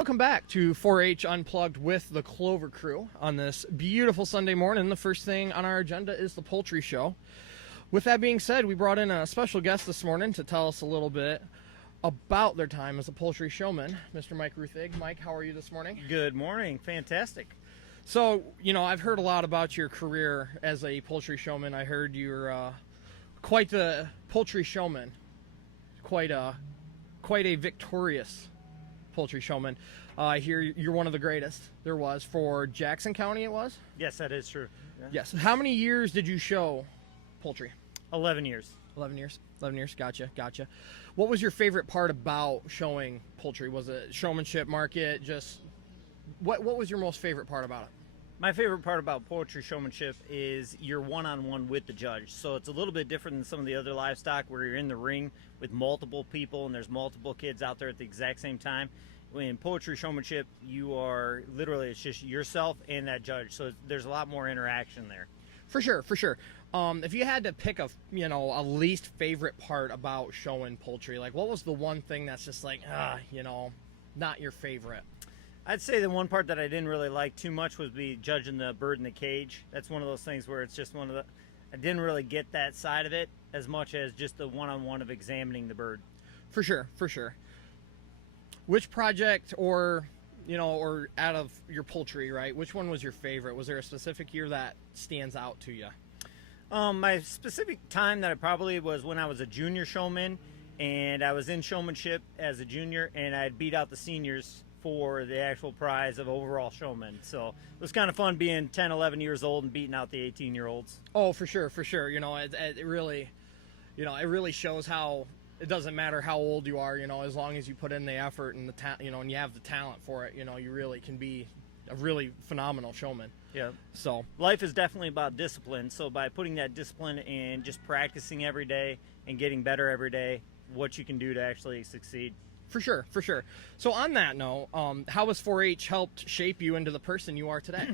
Welcome back to 4-H Unplugged with the Clover Crew on this beautiful Sunday morning. The first thing on our agenda is the poultry show. With that being said, we brought in a special guest this morning to tell us a little bit about their time as a poultry showman, Mr. Mike Ruthig. Mike, how are you this morning? Good morning. Fantastic. So, I've heard a lot about your career as a poultry showman. I heard you're quite the poultry showman, quite a victorious poultry showman. I hear you're one of the greatest there was for Jackson County. It was? Yes, that is true. Yeah. Yes. How many years did you show poultry? 11 years. 11 years. 11 years. Gotcha. What was your favorite part about showing poultry? Was it showmanship, market? Just what was your most favorite part about it? My favorite part about poultry showmanship is you're one-on-one with the judge. So it's a little bit different than some of the other livestock where you're in the ring with multiple people and there's multiple kids out there at the exact same time. In poultry showmanship, you are literally, it's just yourself and that judge. So there's a lot more interaction there. For sure. If you had to pick a least favorite part about showing poultry, like what was the one thing that's just like, not your favorite? I'd say the one part that I didn't really like too much was be judging the bird in the cage. That's one of those things where it's just I didn't really get that side of it as much as just the one-on-one of examining the bird. For sure. Which project or out of your poultry, right? Which one was your favorite? Was there a specific year that stands out to you? My specific time that I probably was when I was a junior showman, and I was in showmanship as a junior, and I'd beat out the seniors for the actual prize of overall showman. So it was kind of fun being 10, 11 years old and beating out the 18-year-olds. Oh, for sure. It really shows how it doesn't matter how old you are, as long as you put in the effort and and you have the talent for it, you really can be a really phenomenal showman. Yeah. So life is definitely about discipline. So by putting that discipline in, just practicing every day and getting better every day, what you can do to actually succeed. For sure. So on that note, how has 4-H helped shape you into the person you are today?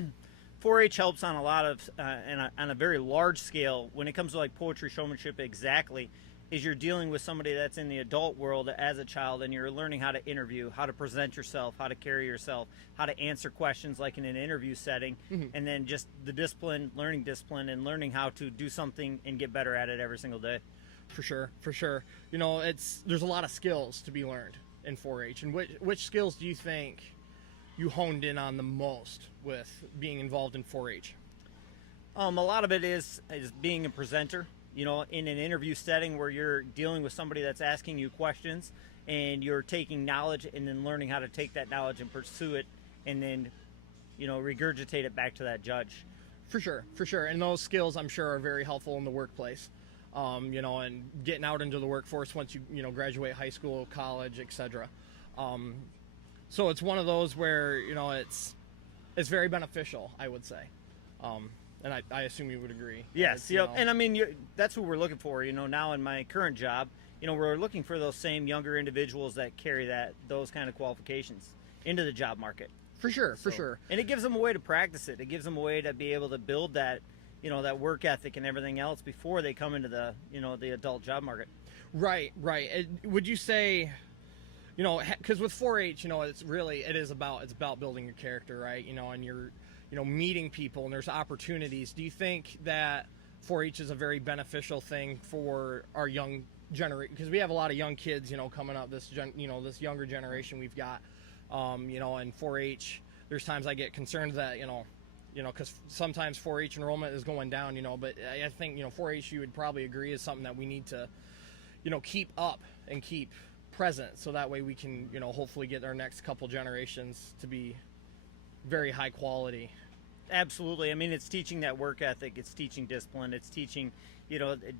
4-H helps on a lot of, on a very large scale when it comes to like poultry showmanship exactly, is you're dealing with somebody that's in the adult world as a child and you're learning how to interview, how to present yourself, how to carry yourself, how to answer questions like in an interview setting, and then just the discipline, and learning how to do something and get better at it every single day. For sure. There's a lot of skills to be learned in 4-H. And which skills do you think you honed in on the most with being involved in 4-H? A lot of it is being a presenter, in an interview setting where you're dealing with somebody that's asking you questions and you're taking knowledge and then learning how to take that knowledge and pursue it and then, regurgitate it back to that judge. For sure. And those skills, I'm sure, are very helpful in the workplace. And getting out into the workforce once you graduate high school, college, etc. So it's one of those where it's very beneficial, I would say, and I assume you would agree. Yes, and I mean that's what we're looking for. Now in my current job, we're looking for those same younger individuals that carry those kind of qualifications into the job market. For sure. And it gives them a way to practice it. It gives them a way to be able to build that. That work ethic and everything else before they come into the, the adult job market. Right. Would you say, because with 4-H, it's about building your character, right? And you're, meeting people and there's opportunities. Do you think that 4-H is a very beneficial thing for our young generation? Because we have a lot of young kids, coming up, this younger generation we've got, and 4-H, there's times I get concerned that, because sometimes 4-H enrollment is going down, but I think, 4-H, you would probably agree, is something that we need to, keep up and keep present. So that way we can, hopefully get our next couple generations to be very high quality. Absolutely. I mean, it's teaching that work ethic. It's teaching discipline. It's teaching,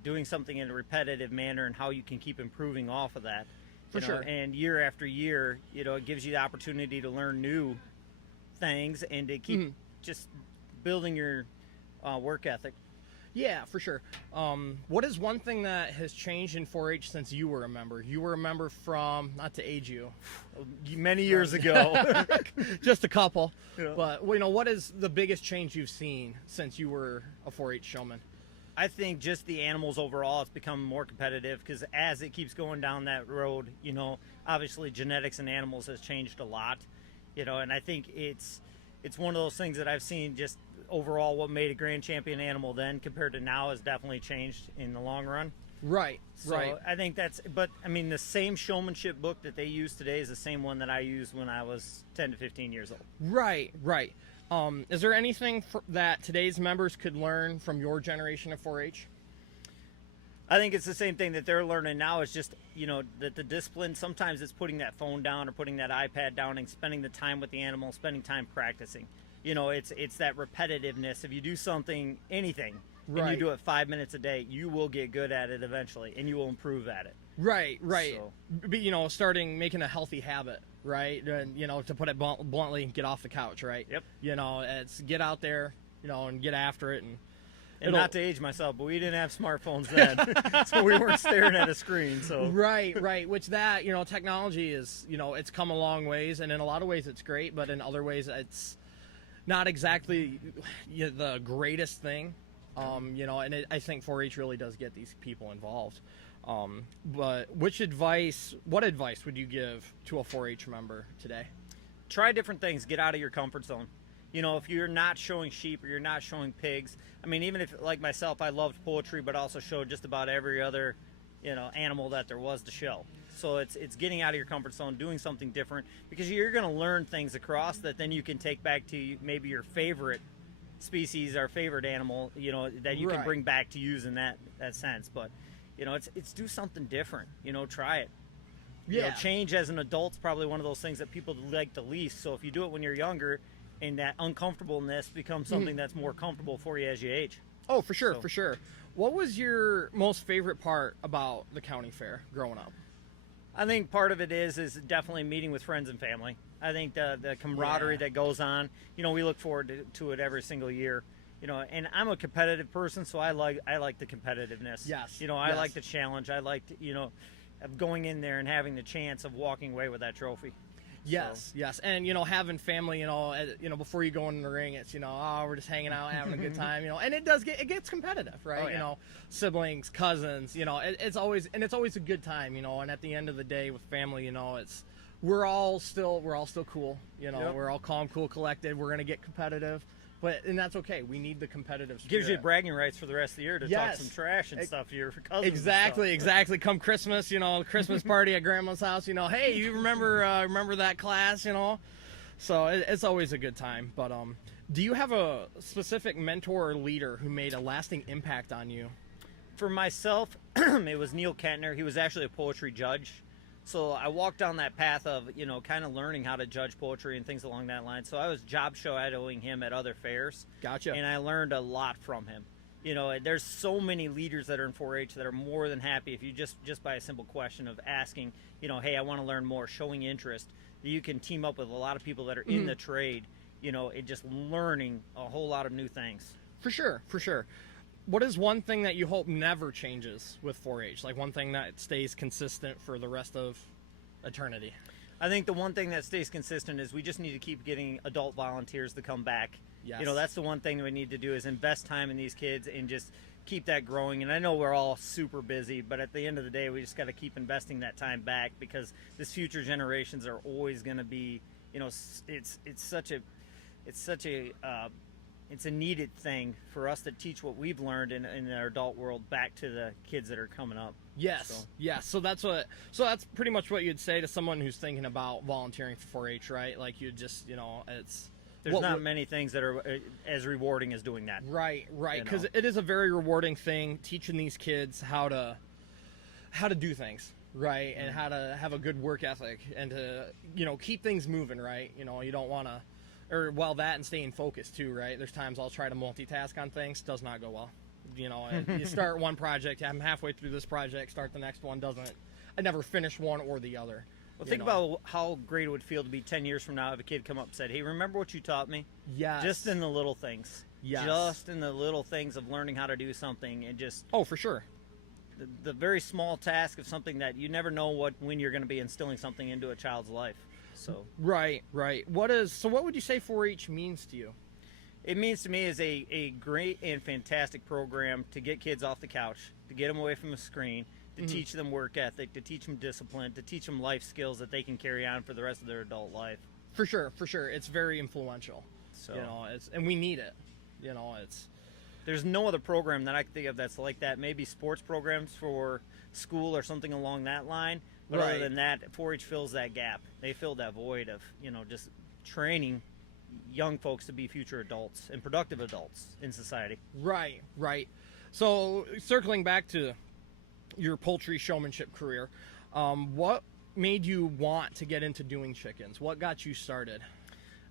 doing something in a repetitive manner and how you can keep improving off of that. For sure. And year after year, it gives you the opportunity to learn new things and to keep just building your work ethic. Yeah, for sure. What is one thing that has changed in 4-H since you were a member? You were a member from, not to age you, many years ago. Just a couple. Yeah. But, what is the biggest change you've seen since you were a 4-H showman? I think just the animals overall, it's become more competitive because as it keeps going down that road, obviously genetics in animals has changed a lot. And I think it's one of those things that I've seen just overall what made a grand champion animal then compared to now has definitely changed in the long run. Right, So right. I think but I mean, the same showmanship book that they use today is the same one that I used when I was 10 to 15 years old. Right, right. Is there anything that today's members could learn from your generation of 4-H? I think it's the same thing that they're learning now. Is just, that the discipline, sometimes it's putting that phone down or putting that iPad down and spending the time with the animal, spending time practicing. It's that repetitiveness. If you do something, anything, and you Right. do it 5 minutes a day, you will get good at it eventually, and you will improve at it. Right, right. So- Starting making a healthy habit, right? And to put it bluntly, get off the couch, right? Yep. It's get out there, and get after it, and And not to age myself, but we didn't have smartphones then, so we weren't staring at a screen. So Right, right. Which technology is, it's come a long ways, and in a lot of ways it's great, but in other ways it's not exactly the greatest thing. And I think 4-H really does get these people involved. But what advice would you give to a 4-H member today? try different things. Get out of your comfort zone. If you're not showing sheep or you're not showing pigs, I mean, even if, like myself, I loved poultry, but also showed just about every other, animal that there was to show. So it's getting out of your comfort zone, doing something different, because you're going to learn things across that then you can take back to maybe your favorite species or favorite animal, that you can Right. bring back to use in that sense. But, it's do something different, try it. Change as an adult's probably one of those things that people like the least. So if you do it when you're younger, and that uncomfortableness becomes something that's more comfortable for you as you age. Oh, for sure, So- for sure. What was your most favorite part about the county fair growing up? I think part of it is definitely meeting with friends and family. I think the camaraderie Yeah. that goes on, we look forward to it every single year. And I'm a competitive person, so I like the competitiveness. Yes, I yes. like the challenge. I like of going in there and having the chance of walking away with that trophy. Yes, yes, and having family, before you go in the ring, it's we're just hanging out, having a good time, and it gets competitive, right? Oh, yeah. Siblings, cousins, it's always a good time, and at the end of the day with family, we're all still cool, Yep. we're all calm, cool, collected. We're gonna get competitive, and that's okay. We need the competitive spirit. Gives you bragging rights for the rest of the year to Yes. talk some trash and stuff to your cousins. and Exactly, stuff. exactly. Come Christmas, Christmas party at grandma's house, hey, you remember that class, So it's always a good time. But do you have a specific mentor or leader who made a lasting impact on you? For myself, it was Neil Kentner. He was actually a poetry judge. So I walked down that path of, kind of learning how to judge poetry and things along that line. So I was job shadowing him at other fairs. Gotcha. And I learned a lot from him. There's so many leaders that are in 4-H that are more than happy if you just by a simple question of asking, hey, I want to learn more, showing interest, you can team up with a lot of people that are in the trade, and just learning a whole lot of new things. For sure, for sure. What is one thing that you hope never changes with 4-H? Like one thing that stays consistent for the rest of eternity? I think the one thing that stays consistent is we just need to keep getting adult volunteers to come back. Yes. That's the one thing that we need to do is invest time in these kids and just keep that growing. And I know we're all super busy, but at the end of the day, we just got to keep investing that time back, because this future generations are always going to be, it's such a needed thing for us to teach what we've learned in our adult world back to the kids that are coming up. Yes, So- yes. So that's pretty much what you'd say to someone who's thinking about volunteering for 4-H, right? Like you just, it's There's what not would- many things that are as rewarding as doing that. right, right. You Because know. it is a very rewarding thing teaching these kids how to do things, right, and how to have a good work ethic and to keep things moving, right. You don't want to, that and staying focused too, right. There's times I'll try to multitask on things, does not go well. And you start one project, I'm halfway through this project, start the next one, doesn't. I never finish one or the other. Well, think about how great it would feel to be 10 years from now if a kid come up and said, hey, remember what you taught me? Yes. Just in the little things. Yes. Just in the little things of learning how to do something, and just Oh, for sure. the very small task of something that you never know when you're going to be instilling something into a child's life. So Right, right. What would you say 4-H means to you? it means to me is a great and fantastic program to get kids off the couch, to get them away from the screen, to teach them work ethic, to teach them discipline, to teach them life skills that they can carry on for the rest of their adult life. For sure, for sure. It's very influential. So You know, and we need it. You know, it's there's no other program that I can think of that's like that. Maybe sports programs for school or something along that line. But Right. other than that, 4-H fills that gap. They fill that void of, just training young folks to be future adults and productive adults in society. right, right. So circling back to your poultry showmanship career, what made you want to get into doing chickens? What got you started?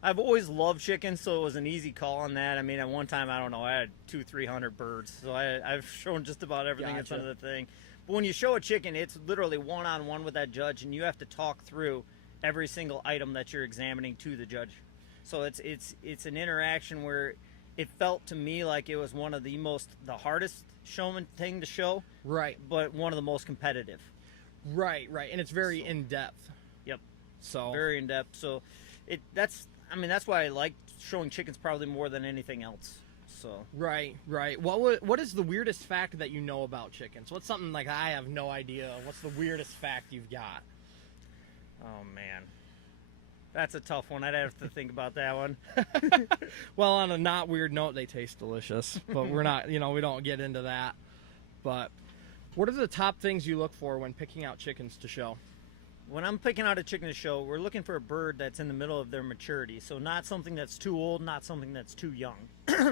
I've always loved chickens, so it was an easy call on that. I mean, at one time, I don't know, I had 200-300 birds, so I've shown just about everything that's Gotcha. under the thing. But when you show a chicken, it's literally one-on-one with that judge, and you have to talk through every single item that you're examining to the judge. So it's an interaction where it felt to me like it was one of the hardest showman thing to show, Right, but one of the most competitive. right, right. And it's very in depth. Yep. So Very in depth. So that's why I like showing chickens probably more than anything else. So right, right. What is the weirdest fact that you know about chickens? What's something like I have no idea? What's the weirdest fact you've got? oh man, that's a tough one. I'd have to think about that one. Well, on a not weird note, they taste delicious, but we're not, we don't get into that. But what are the top things you look for when picking out chickens to show? When I'm picking out a chicken to show, we're looking for a bird that's in the middle of their maturity. So not something that's too old, not something that's too young.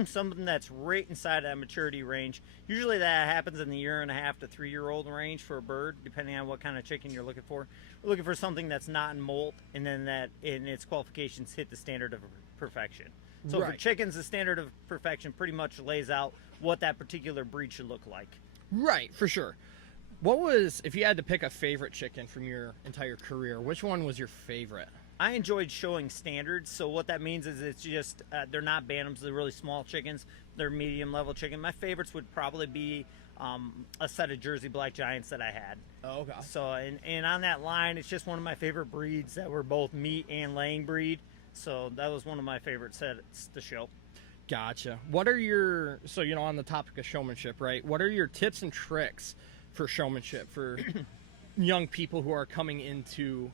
Something that's right inside that maturity range. Usually that happens in the 1.5 to 3-year-old range for a bird, depending on what kind of chicken you're looking for. We're looking for something that's not in molt, and then that in its qualifications hit the standard of perfection. So for Right. chickens, the standard of perfection pretty much lays out what that particular breed should look like. Right, for sure. If you had to pick a favorite chicken from your entire career, which one was your favorite? I enjoyed showing standards. So what that means is it's just they're not bantams. They're really small chickens. They're medium level chicken. My favorites would probably be a set of Jersey Black Giants that I had. Oh, okay. So and on that line, it's just one of my favorite breeds that were both meat and laying breed. So that was one of my favorite sets to show. Gotcha. So on the topic of showmanship, right? What are your tips and tricks for showmanship for young people who are coming into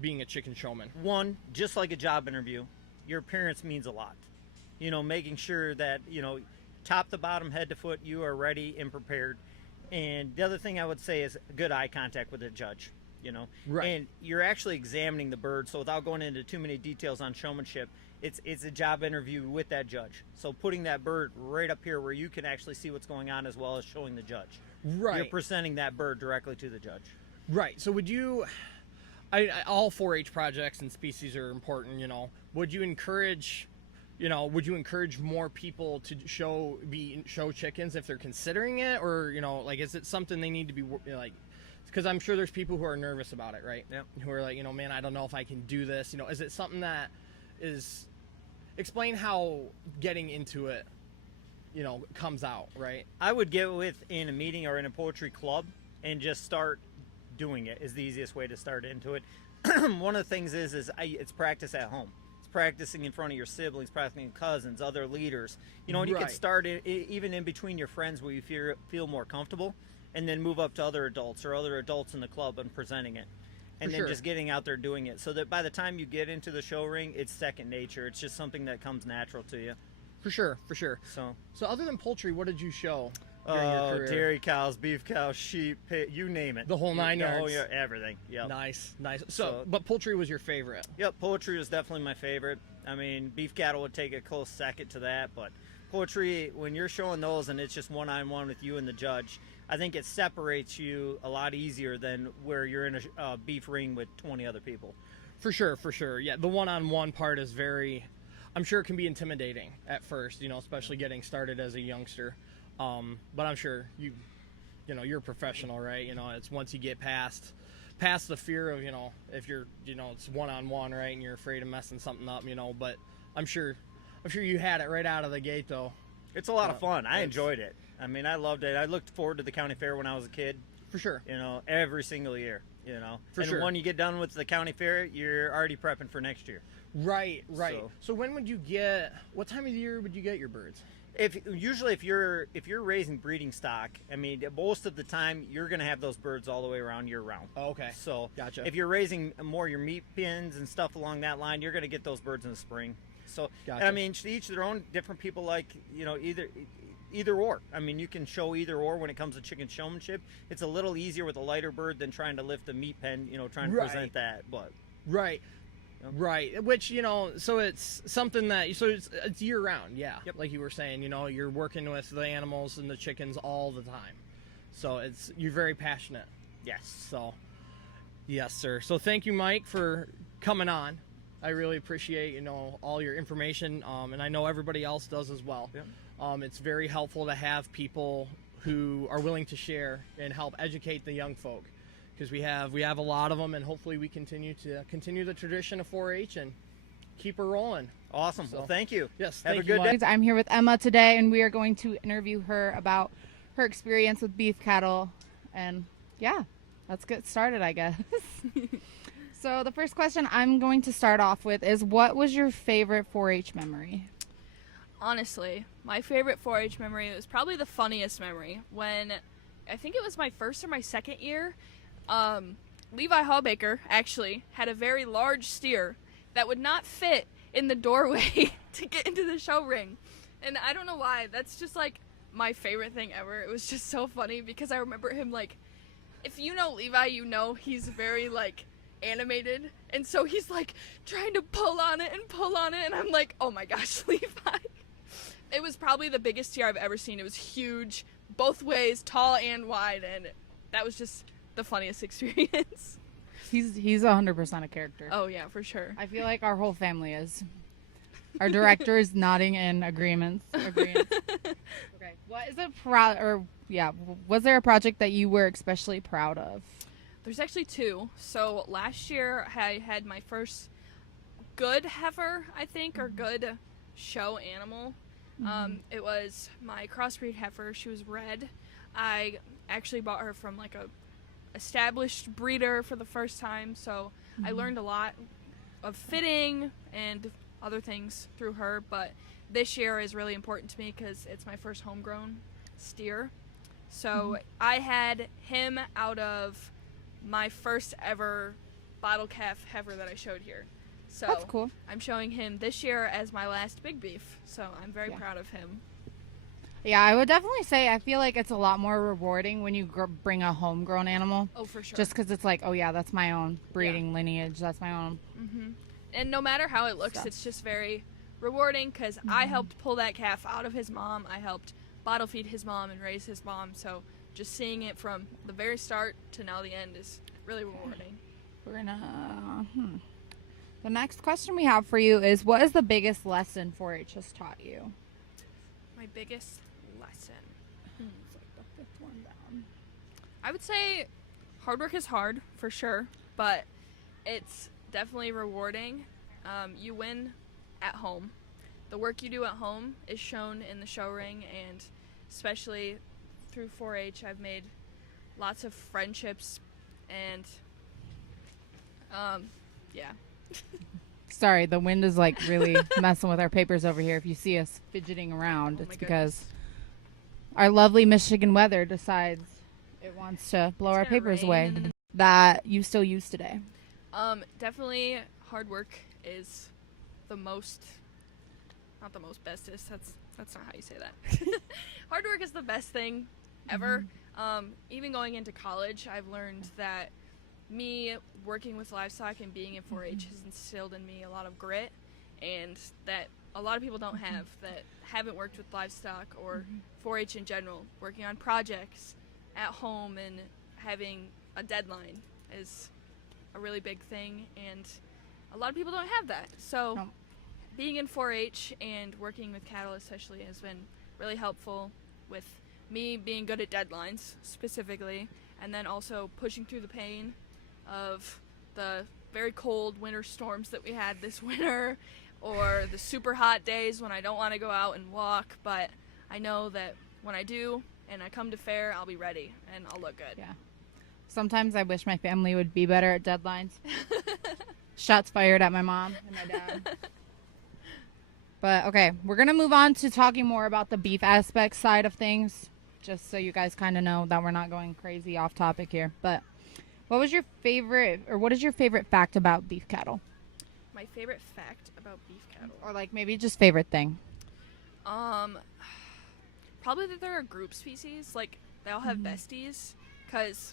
being a chicken showman? One, just like a job interview, your appearance means a lot. Making sure that, top to bottom, head to foot, you are ready and prepared. And the other thing I would say is good eye contact with the judge, Right. And you're actually examining the bird. So without going into too many details on showmanship, it's a job interview with that judge. So putting that bird right up here where you can actually see what's going on as well as showing the judge. Right. You're presenting that bird directly to the judge. Right. So all 4-H projects and species are important, Would you encourage more people to show chickens if they're considering it, or is it something they need to be like? Because I'm sure there's people who are nervous about it, right? Yep. Who are like, man, I don't know if I can do this. Is it something that is? Explain how getting into it, comes out, right? I would get in a meeting or in a poetry club and just start doing it is the easiest way to start into it. One of the things is it's practice at home. It's practicing in front of your siblings, practicing cousins, other leaders. And you can Right. start even in between your friends where you feel more comfortable, and then move up to other adults or other adults in the club and presenting it. And For then sure. just getting out there doing it so that by the time you get into the show ring, it's second nature. It's just something that comes natural to you. For sure, for sure. So So other than poultry, what did you show during your career? dairy cows, beef cows, sheep, pig, you name it. The whole 9 The whole yards. year, everything. Yep. Nice, nice. So, So- but poultry was your favorite. Yep, poetry was definitely my favorite. I mean, beef cattle would take a close second to that, but poetry, when you're showing those and it's just one-on-one with you and the judge, I think it separates you a lot easier than where you're in a beef ring with 20 other people. For sure, for sure. Yeah, the one-on-one part is I'm sure it can be intimidating at first, especially getting started as a youngster. But I'm sure you're a professional, right? It's once you get past the fear of, if you're, it's one-on-one, right? And you're afraid of messing something up, but I'm sure you had it right out of the gate, though. It's a lot of fun. I it's- enjoyed it. I mean, I loved it. I looked forward to the county fair when I was a kid, For sure. every single year, For and sure. when you get done with the county fair, you're already prepping for next year. Right, right. So- So what time of the year would you get your birds? If you're raising breeding stock, I mean, most of the time you're going to have those birds all the way around year round. Oh, okay. So Gotcha. if you're raising more your meat pins and stuff along that line, you're going to get those birds in the spring. So Gotcha. and I mean, to each their own. Different people like either or. I mean, you can show either or when it comes to chicken showmanship. It's a little easier with a lighter bird than trying to lift a meat pen. Trying to Right. present that, but. Right. Right, which so it's something that it's year round, yeah. Yep. Like you were saying, you're working with the animals and the chickens all the time, so you're very passionate. Yes. So, yes, sir. So thank you, Mike, for coming on. I really appreciate all your information, and I know everybody else does as well. Yep. It's very helpful to have people who are willing to share and help educate the young folk. Because we have a lot of them, and hopefully we continue the tradition of 4-H and keep her rolling. Awesome. So, Well, thank you. Yes, Have thank a you, good day. Mike. I'm here with Emma today, and we are going to interview her about her experience with beef cattle. And yeah, let's get started, I guess. So the first question I'm going to start off with is, what was your favorite 4-H memory? Honestly, my favorite 4-H memory was probably the funniest memory when I think it was my first or my second year. Levi Hallbaker actually had a very large steer that would not fit in the doorway to get into the show ring. And I don't know why. That's just like my favorite thing ever. It was just so funny because I remember him like, if you know Levi, he's very like animated. And so he's like trying to pull on it. And I'm like, oh my gosh, Levi. It was probably the biggest steer I've ever seen. It was huge, both ways, tall and wide. And that was just the funniest experience. He's 100% a character. Oh yeah, for sure. I feel like our whole family is. Our director is nodding in agreement. Okay. What is was there a project that you were especially proud of? There's actually two. So last year I had my first good heifer, I think, or good show animal. It was my crossbreed heifer. She was red. I actually bought her from like a established breeder for the first time, so I learned a lot of fitting and other things through her. But this year is really important to me because it's my first homegrown steer. So I had him out of my first ever bottle calf heifer that I showed here. So That's cool. I'm showing him this year as my last big beef. So I'm very proud of him. Yeah, I would definitely say I feel like it's a lot more rewarding when you bring a homegrown animal. Oh, for sure. Just because it's like, oh yeah, that's my own breeding lineage. That's my own. And no matter how it looks, Stuff. it's just very rewarding because I helped pull that calf out of his mom. I helped bottle feed his mom and raise his mom. So just seeing it from the very start to now the end is really rewarding. We're gonna. The next question we have for you is, what is the biggest lesson 4-H has taught you? My biggest lesson. It's like the fifth one down. I would say hard work is hard for sure, but it's definitely rewarding. You win at home. The work you do at home is shown in the show ring, and especially through 4-H, I've made lots of friendships, and yeah. Sorry, the wind is like really messing with our papers over here. If you see us fidgeting around, Oh my it's because our lovely Michigan weather decides it wants to blow our gonna papers away rain. that you still use today. Definitely hard work is the most, not the most bestest. That's not how you say that. Hard work is the best thing ever. Even going into college, I've learned that me working with livestock and being in 4-H has instilled in me a lot of grit, and that a lot of people don't have, that haven't worked with livestock or 4-H in general. Working on projects at home and having a deadline is a really big thing, and a lot of people don't have that. So No. being in 4-H and working with cattle especially has been really helpful with me being good at deadlines specifically, and then also pushing through the pain of the very cold winter storms that we had this winter, or the super hot days when I don't want to go out and walk, but I know that when I do and I come to fair, I'll be ready and I'll look good. Yeah. Sometimes I wish my family would be better at deadlines. Shots fired at my mom and my dad. But okay, we're gonna move on to talking more about the beef aspect side of things, just so you guys kind of know that we're not going crazy off topic here. But what is your favorite fact about beef cattle, My favorite fact about beef cattle. or like maybe just favorite thing? Probably that they're a group species. Like, they all have besties, because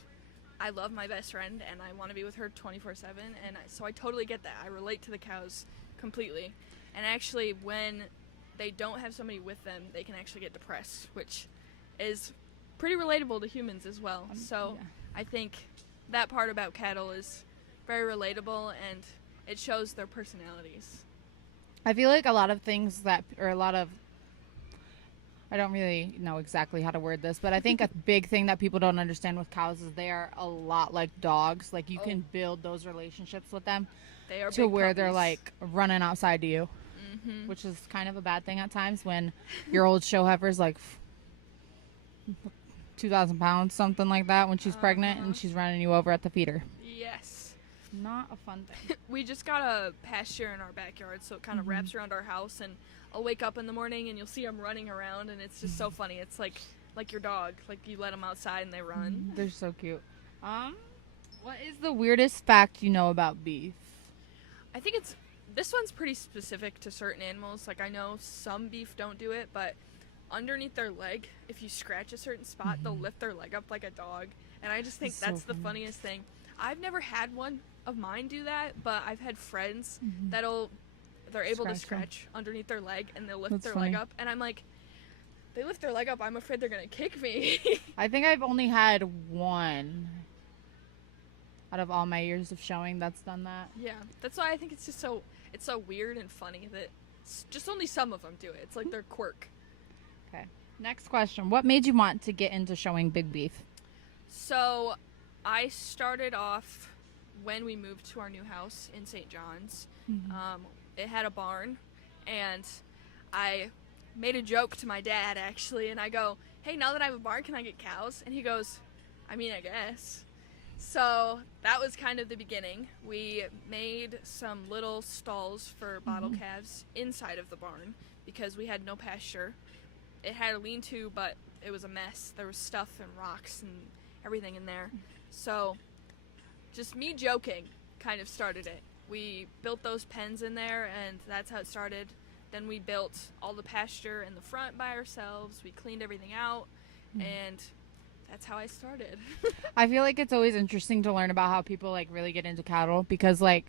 I love my best friend and I want to be with her 24/7, and so I totally get that. I relate to the cows completely. And actually, when they don't have somebody with them, they can actually get depressed, which is pretty relatable to humans as well. So yeah. I think that part about cattle is very relatable, and it shows their personalities. I feel like a lot of things that, or a lot of, I don't really know exactly how to word this, but I think a big thing that people don't understand with cows is they are a lot like dogs. Like, you can build those relationships with them They are to big where they're puppies. like running outside to you, which is kind of a bad thing at times when your old show heifer's like 2,000 pounds, something like that, when she's pregnant and she's running you over at the feeder. Yes. Not a fun thing. We just got a pasture in our backyard, so it kind of wraps around our house, and I'll wake up in the morning and you'll see them running around, and it's just so funny. It's like your dog. Like, you let them outside and they run. They're so cute. What is the weirdest fact you know about beef? I think this one's pretty specific to certain animals. Like, I know some beef don't do it, but underneath their leg, if you scratch a certain spot, they'll lift their leg up like a dog. And I just think That's so that's the funny. funniest thing. I've never had one of mine do that, but I've had friends they're able to Scratch them. scratch underneath their leg, and they'll lift That's their funny. leg up, and I'm like, they lift their leg up, I'm afraid they're gonna kick me. I think I've only had one out of all my years of showing that's done that. Yeah, that's why I think it's so weird and funny that just only some of them do it. It's like their quirk. Okay. Next question. What made you want to get into showing big beef? So, I started off when we moved to our new house in St. John's. It had a barn, and I made a joke to my dad, actually, and I go, hey, now that I have a barn, can I get cows? And he goes, I mean, I guess. So that was kind of the beginning. We made some little stalls for bottle calves inside of the barn because we had no pasture. It had a lean-to, but it was a mess. There was stuff and rocks and everything in there. So just me joking kind of started it. We built those pens in there, and that's how it started. Then we built all the pasture in the front by ourselves. We cleaned everything out, and that's how I started. I feel like it's always interesting to learn about how people like really get into cattle because like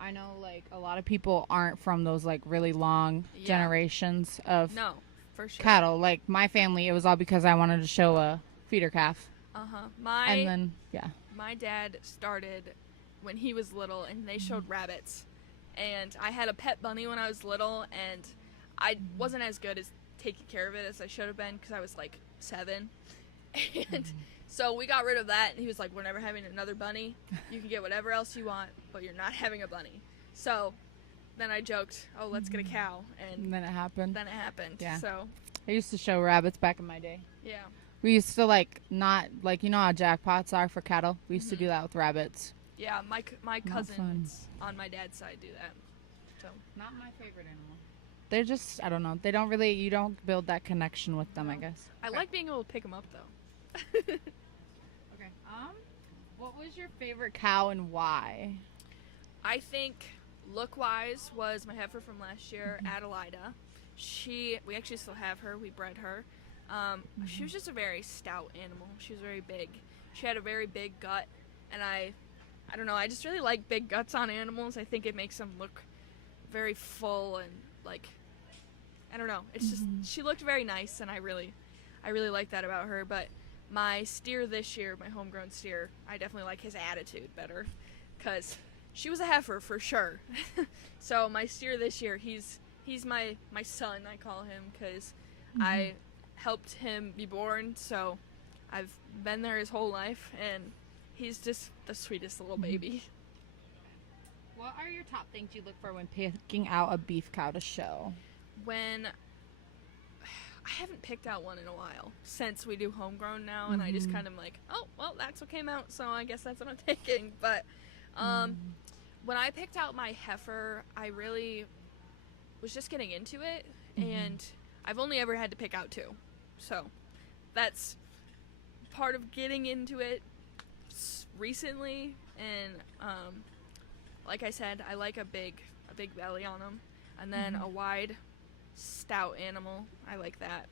I know like a lot of people aren't from those like really long Yeah. generations of No, for sure. cattle. Like my family, it was all because I wanted to show a feeder calf. Uh-huh. And then My dad started when he was little, and they showed rabbits. And I had a pet bunny when I was little, and I wasn't as good as taking care of it as I should have been because I was like 7. And so we got rid of that, and he was like, we're never having another bunny. You can get whatever else you want, but you're not having a bunny. So then I joked, oh, let's get a cow. and And then it happened. then it happened. Yeah. So, I used to show rabbits back in my day. yeah. We used to like not like, you know how jackpots are for cattle. We used to do that with rabbits. Yeah, my Not cousins on my dad's side do that. So Not my favorite animal. They're just, I don't know. They don't really, you don't build that connection with them, I No. guess. I like being able to pick them up, though. Okay. What was your favorite cow and why? I think look-wise was my heifer from last year, Adelaida. We actually still have her. We bred her. She was just a very stout animal. She was very big. She had a very big gut, and I don't know. I just really like big guts on animals. I think it makes them look very full and like, I don't know. It's just she looked very nice, and I really like that about her. But my steer this year, my homegrown steer, I definitely like his attitude better, because she was a heifer for sure. So my steer this year, he's my son, I call him, because I helped him be born, so I've been there his whole life, and he's just the sweetest little baby. What are your top things you look for when picking out a beef cow to show? When I haven't picked out one in a while since we do homegrown now, and I just kind of like, oh well, that's what came out, so I guess that's what I'm taking. But when I picked out my heifer, I really was just getting into it, and I've only ever had to pick out 2. So that's part of getting into it recently. And like I said, I like a big belly on them, and then a wide, stout animal. I like that.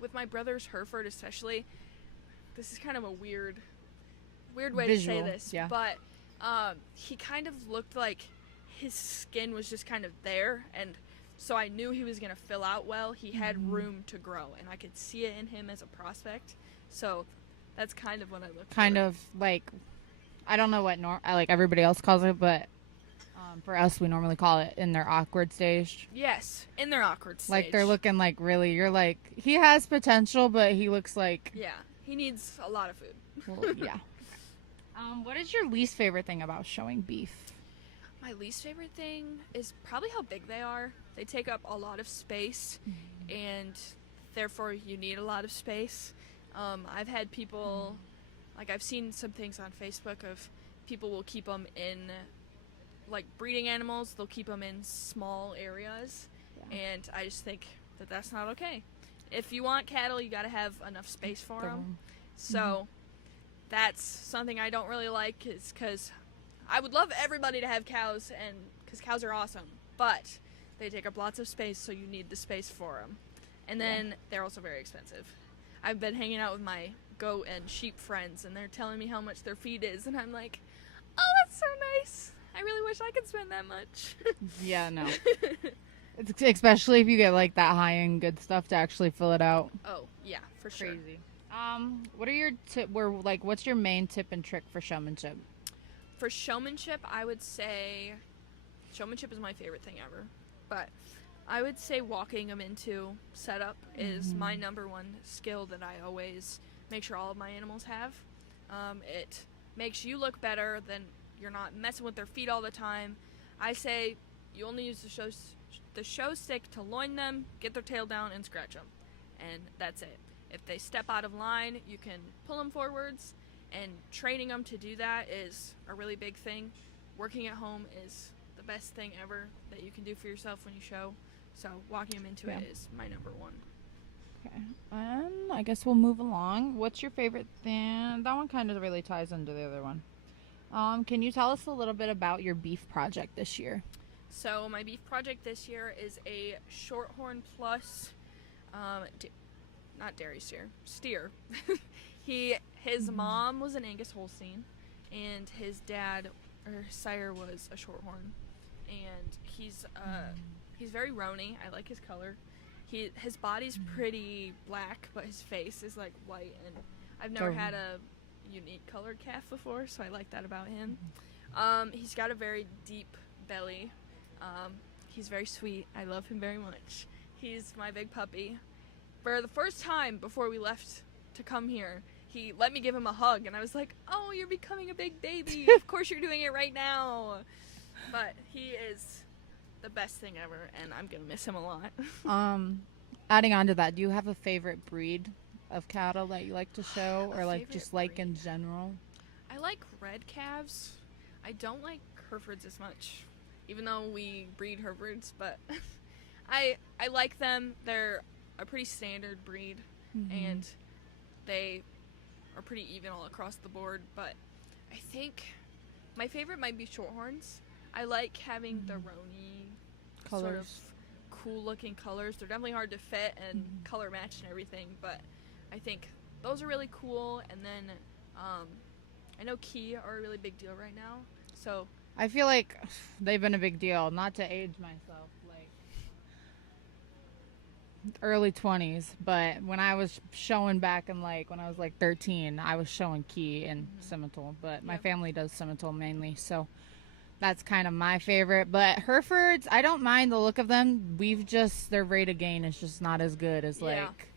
With my brother's Hereford especially, this is kind of a weird way Visual, to say this, yeah. but he kind of looked like his skin was just kind of there, and so I knew he was going to fill out well. He had room to grow, and I could see it in him as a prospect. So that's kind of what I looked Kind for. of like, I don't know what like everybody else calls it, but for us, we normally call it in their awkward stage. Yes, in their awkward stage. Like they're looking like really, you're like, he has potential, but he looks like, Yeah, he needs a lot of food. well, yeah. What is your least favorite thing about showing beef? My least favorite thing is probably how big they are. They take up a lot of space, and therefore you need a lot of space. I've had people, like I've seen some things on Facebook of people will keep them in, like breeding animals, they'll keep them in small areas, and I just think that that's not okay. If you want cattle, you got to have enough space for them. So that's something I don't really like, is because I would love everybody to have cows, and because cows are awesome, but they take up lots of space, so you need the space for them. And then they're also very expensive. I've been hanging out with my goat and sheep friends, and they're telling me how much their feed is, and I'm like, oh, that's so nice. I really wish I could spend that much. Yeah, no. It's, especially if you get like that high-end good stuff to actually fill it out. Oh, yeah, for sure. Crazy. What are your what's your main tip and trick for showmanship? For showmanship, I would say showmanship is my favorite thing ever. But I would say walking them into setup is my number one skill that I always make sure all of my animals have. It makes you look better, than you're not messing with their feet all the time. I say you only use the show stick to loin them, get their tail down, and scratch them. And that's it. If they step out of line, you can pull them forwards, and training them to do that is a really big thing. Working at home is the best thing ever that you can do for yourself when you show. So walking them into it is my number one. Okay. I guess we'll move along. What's your favorite thing? That one kind of really ties into the other one. Can you tell us a little bit about your beef project this year? So my beef project this year is a Shorthorn Plus, not dairy steer. His mom was an Angus Holstein, and his dad or sire was a Shorthorn, and he's very rony. I like his color. His body's pretty black, but his face is like white, and I've never had a unique colored calf before, so I like that about him. He's got a very deep belly. He's very sweet. I love him very much. He's my big puppy. For the first time before we left to come here, he let me give him a hug, and I was like, oh, you're becoming a big baby. Of course you're doing it right now. But he is the best thing ever, and I'm going to miss him a lot. Adding on to that, do you have a favorite breed of cattle that you like to show, or like just like in general? I like red calves. I don't like Herefords as much, even though we breed Herefords, but I like them. They're a pretty standard breed, and they are pretty even all across the board, but I think my favorite might be Shorthorns. I like having the Roni sort of cool looking colors. They're definitely hard to fit and color match and everything, but I think those are really cool. And then I know Key are a really big deal right now, so I feel like they've been a big deal. Not to age myself, like early 20s, but when I was showing back in like when I was like 13, I was showing Key and Simmental, but my family does Simmental mainly, so that's kind of my favorite. But Herefords, I don't mind the look of them. Their rate of gain is just not as good as like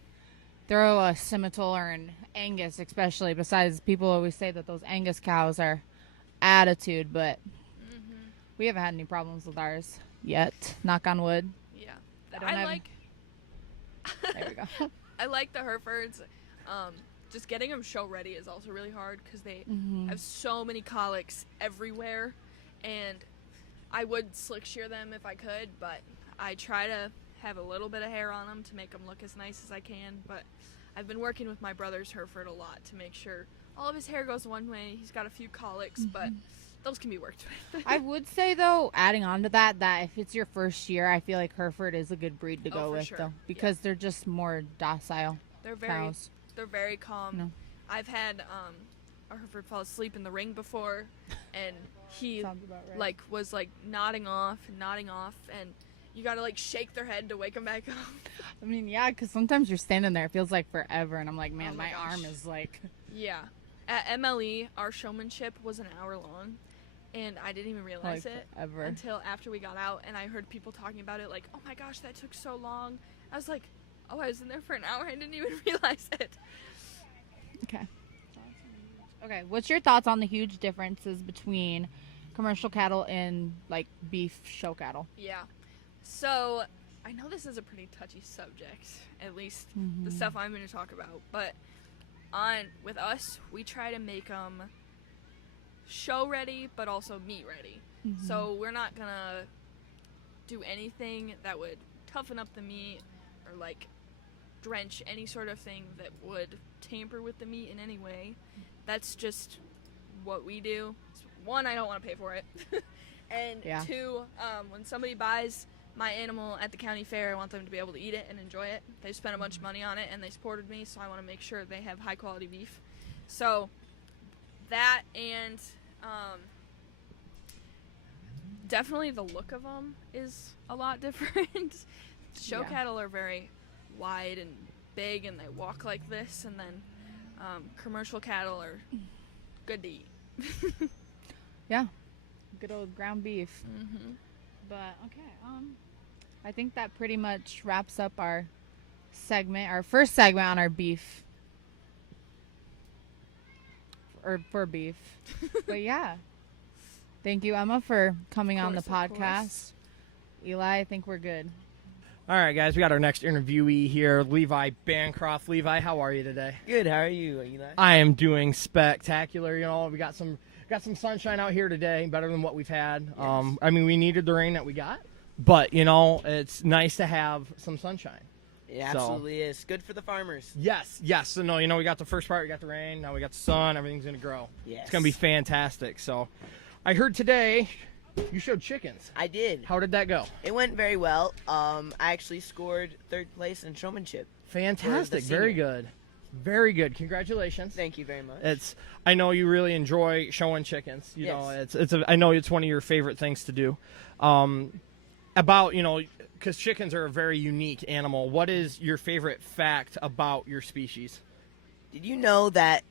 throw a Simmental or an Angus, especially. Besides, people always say that those Angus cows are attitude, but we haven't had any problems with ours yet. Knock on wood. Yeah, There we go. I like the Herefords. Just getting them show ready is also really hard because they have so many colics everywhere, and I would slick shear them if I could, but I try to have a little bit of hair on them to make them look as nice as I can. But I've been working with my brother's Hereford a lot to make sure all of his hair goes one way. He's got a few colics, but those can be worked with. I would say, though, adding on to that if it's your first year, I feel like Hereford is a good breed to go for with, sure. though, because they're just more docile They're very cows. they're very calm. No. I've had a Hereford fall asleep in the ring before, and he Sounds about right. like was like nodding off, and you gotta like shake their head to wake them back up. I mean, yeah, because sometimes you're standing there, it feels like forever, and I'm like, man, Oh my my arm gosh. is like... Yeah. At MLE, our showmanship was an hour long, and I didn't even realize Like it forever. until after we got out, and I heard people talking about it like, oh my gosh, that took so long. I was like, oh, I was in there for an hour, I didn't even realize it. Okay. Okay, what's your thoughts on the huge differences between commercial cattle and, like, beef show cattle? Yeah. So, I know this is a pretty touchy subject, at least the stuff I'm going to talk about, but with us, we try to make them show ready, but also meat ready. So we're not going to do anything that would toughen up the meat or like drench any sort of thing that would tamper with the meat in any way. That's just what we do. One, I don't want to pay for it. And Yeah. two, when somebody buys my animal at the county fair, I want them to be able to eat it and enjoy it. They spent a bunch of money on it and they supported me, so I want to make sure they have high quality beef. So that, and definitely the look of them is a lot different. Show Yeah. cattle are very wide and big and they walk like this, and then commercial cattle are good to eat. Yeah. Good old ground beef. Mm-hmm. But, okay, I think that pretty much wraps up our first segment on our beef. Or for beef. But yeah. Thank you, Emma, for coming on the Of course. podcast. Eli, I think we're good. All right, guys, we got our next interviewee here, Levi Bancroft. Levi, how are you today? Good. How are you, Eli? I am doing spectacular. You know, we got some sunshine out here today, better than what we've had. Yes. I mean, we needed the rain that we got, but you know, it's nice to have some sunshine. It absolutely is. Good for the farmers. Yes. So no, you know, we got the first part, we got the rain, now we got the sun. Everything's gonna grow. Yes. It's gonna be fantastic. So, I heard today you showed chickens. I did. How did that go? It went very well. I actually scored third place in showmanship. Fantastic. For the Very senior. good. Very good. Congratulations. Thank you very much. I know you really enjoy showing chickens. You know, I know it's one of your favorite things to do. About, you know, because chickens are a very unique animal. What is your favorite fact about your species? Did you know that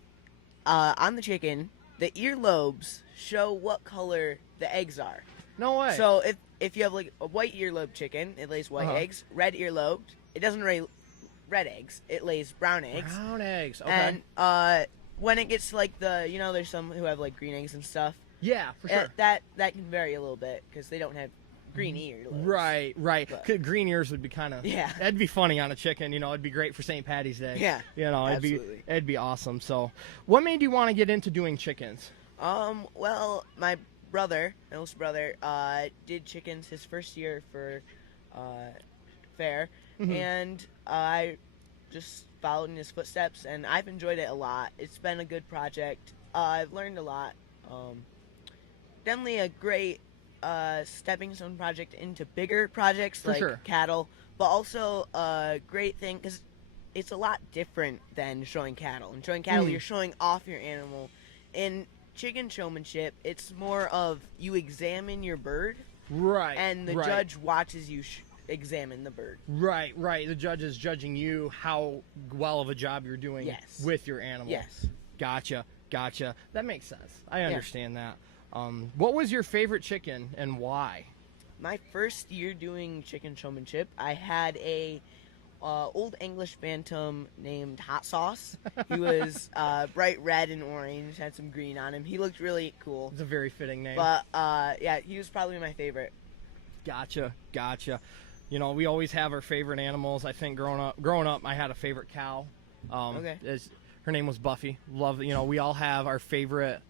on the chicken, the earlobes show what color the eggs are? No way. So if you have like a white earlobe chicken, it lays white Uh-huh. eggs. Red earlobed, it doesn't lay red eggs. It lays brown eggs. Brown eggs. Okay. And when it gets to like there's some who have like green eggs and stuff. yeah, for sure. That can vary a little bit because they don't have green earlobes. Right. But- 'Cause green ears would be kind of Yeah. That'd be funny on a chicken. You know, it'd be great for St. Patty's Day. Yeah, You know, absolutely. it'd be awesome. So, what made you want to get into doing chickens? Well, my older brother, did chickens his first year for fair, Mhm. and I just followed in his footsteps, and I've enjoyed it a lot. It's been a good project. I've learned a lot. Definitely a great stepping stone project into bigger projects For like sure. cattle, but also a great thing because it's a lot different than showing cattle. In showing cattle, Mhm. you're showing off your animal. In chicken showmanship, it's more of you examine your bird, Right. and the right. judge watches you examine the bird. Right. The judge is judging you how well of a job you're doing Yes. with your animal. Yes. Gotcha. That makes sense. I understand that. What was your favorite chicken and why? My first year doing chicken showmanship, I had a old English bantam named Hot Sauce. He was bright red and orange, had some green on him. He looked really cool. It's a very fitting name. But yeah, he was probably my favorite. Gotcha. You know, we always have our favorite animals. I think growing up, I had a favorite cow. Okay. Her name was Buffy. We all have our favorite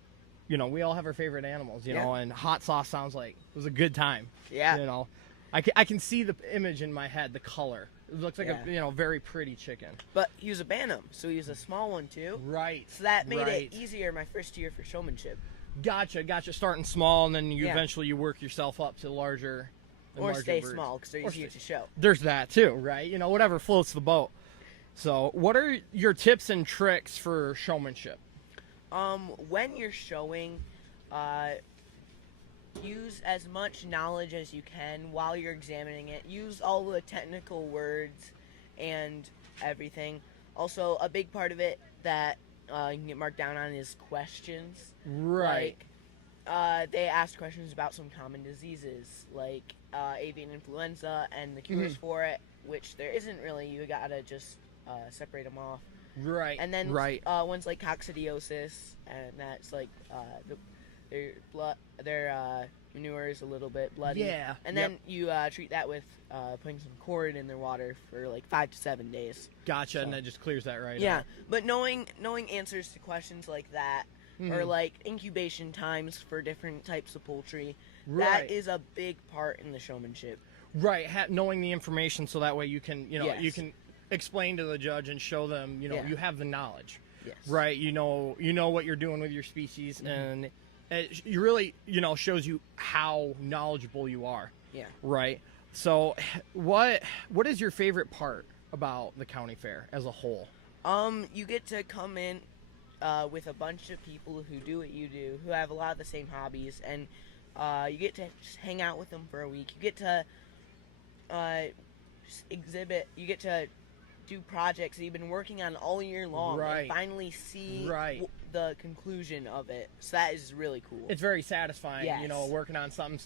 you know, we all have our favorite animals, you Yeah. know, and hot sauce sounds like it was a good time. Yeah. You know, I can see the image in my head, the color. It looks like Yeah. a, you know, very pretty chicken. But he was a bantam, so he was a small one too. Right. So that made right. it easier my first year for showmanship. Gotcha. Starting small, and then you Yeah. eventually you work yourself up to larger. and Or larger stay birds. small because they're Or easier stay- to show. There's that too, right? You know, whatever floats the boat. So, what are your tips and tricks for showmanship? When you're showing, use as much knowledge as you can while you're examining it. Use all the technical words and everything. Also, a big part of it that you can get marked down on is questions. Right. Like, they asked questions about some common diseases like avian influenza and the cures for it, which there isn't really. You gotta just separate them off. Right. And then right. ones like coccidiosis, and that's like their blood, their manure is a little bit bloody. Yeah, And yep. then you treat that with putting some cord in their water for like 5 to 7 days. Gotcha, and so- that just clears that right Yeah, out. but knowing answers to questions like that, or Mhm. like incubation times for different types of poultry, Right. that is a big part in the showmanship. Right, knowing the information so that way you can, you know, you Yes. can explain to the judge and show them, you know, Yeah. you have the knowledge. Yes. Right, you know what you're doing with your species, and you really, you know, shows you how knowledgeable you are. Yeah. Right. So, what is your favorite part about the county fair as a whole? You get to come in with a bunch of people who do what you do, who have a lot of the same hobbies, and you get to just hang out with them for a week. You get to just exhibit. You get to do projects that you've been working on all year long, Right. and finally see Right. the conclusion of it. So that is really cool. It's very satisfying, you know, Yes. working on something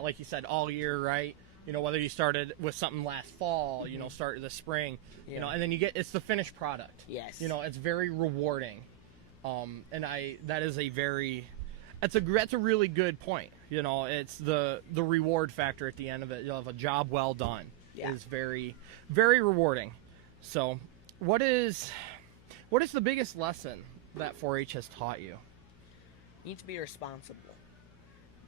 like you said, all year, right? You know, whether you started with something last fall, you know, started this spring, you Yeah. know, and then it's the finished product. Yes. You know, it's very rewarding. That's a really good point. You know, it's the reward factor at the end of it. You'll have a job well done. Yeah. Is very, very rewarding. So, what is the biggest lesson that 4-H has taught you? You need to be responsible.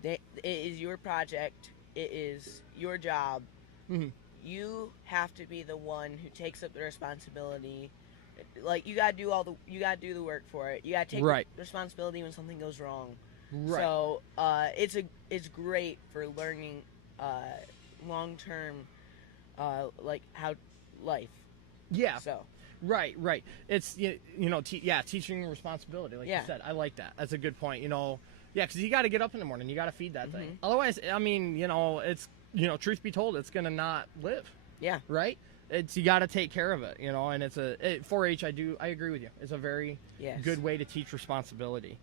It is your project. It is your job. Mhm. You have to be the one who takes up the responsibility. Like you gotta do the work for it. You gotta take Right. responsibility when something goes wrong. Right. So it's great for learning long term, like how life. Yeah. So Right. It's teaching responsibility, like Yeah. you said. I like that. That's a good point. You know, yeah, because you got to get up in the morning. You got to feed that thing. Mhm. Otherwise, I mean, you know, it's truth be told, it's gonna not live. yeah, Right. You got to take care of it. You know, and 4-H. I agree with you. It's a very yes. good way to teach responsibility.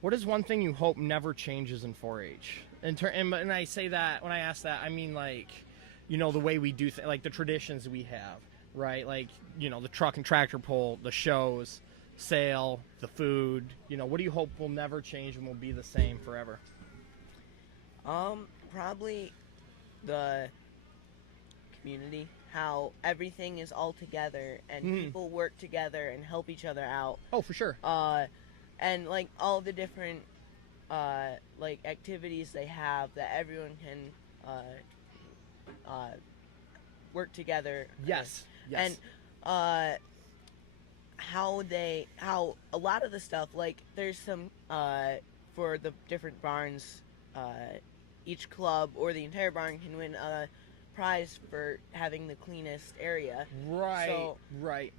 What is one thing you hope never changes in 4-H? And I say that when I ask that, I mean like, you know, the way we do things, like the traditions we have, right? Like, you know, the truck and tractor pull, the shows, sale, the food. You know, what do you hope will never change and will be the same forever? Probably the community. How everything is all together and Mhm. people work together and help each other out. Oh, for sure. And like all the different like activities they have that everyone can work together. Yes. And how a lot of the stuff, like there's some for the different barns, each club or the entire barn can win a prize for having the cleanest area. Right. So, right.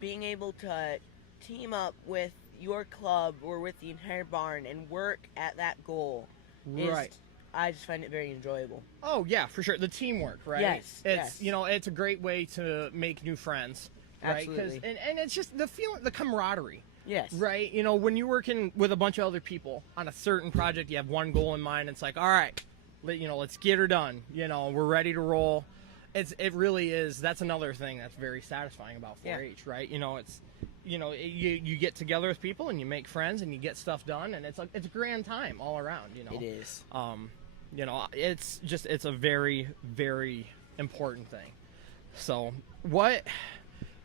Being able to team up with your club or with the entire barn and work at that goal Right. I just find it very enjoyable. Oh yeah, for sure. The teamwork, right? Yes, It's yes. it's a great way to make new friends, right? 'Cause- Absolutely. and it's just the feeling, the camaraderie, Yes. right? You know, when you're working with a bunch of other people on a certain project, you have one goal in mind. It's like, all right, let's get her done. You know, we're ready to roll. It really is. That's another thing that's very satisfying about 4-H, right? You know, it's you get together with people and you make friends and you get stuff done, and it's a grand time all around. You know, It is. you know, it's a very, very important thing. So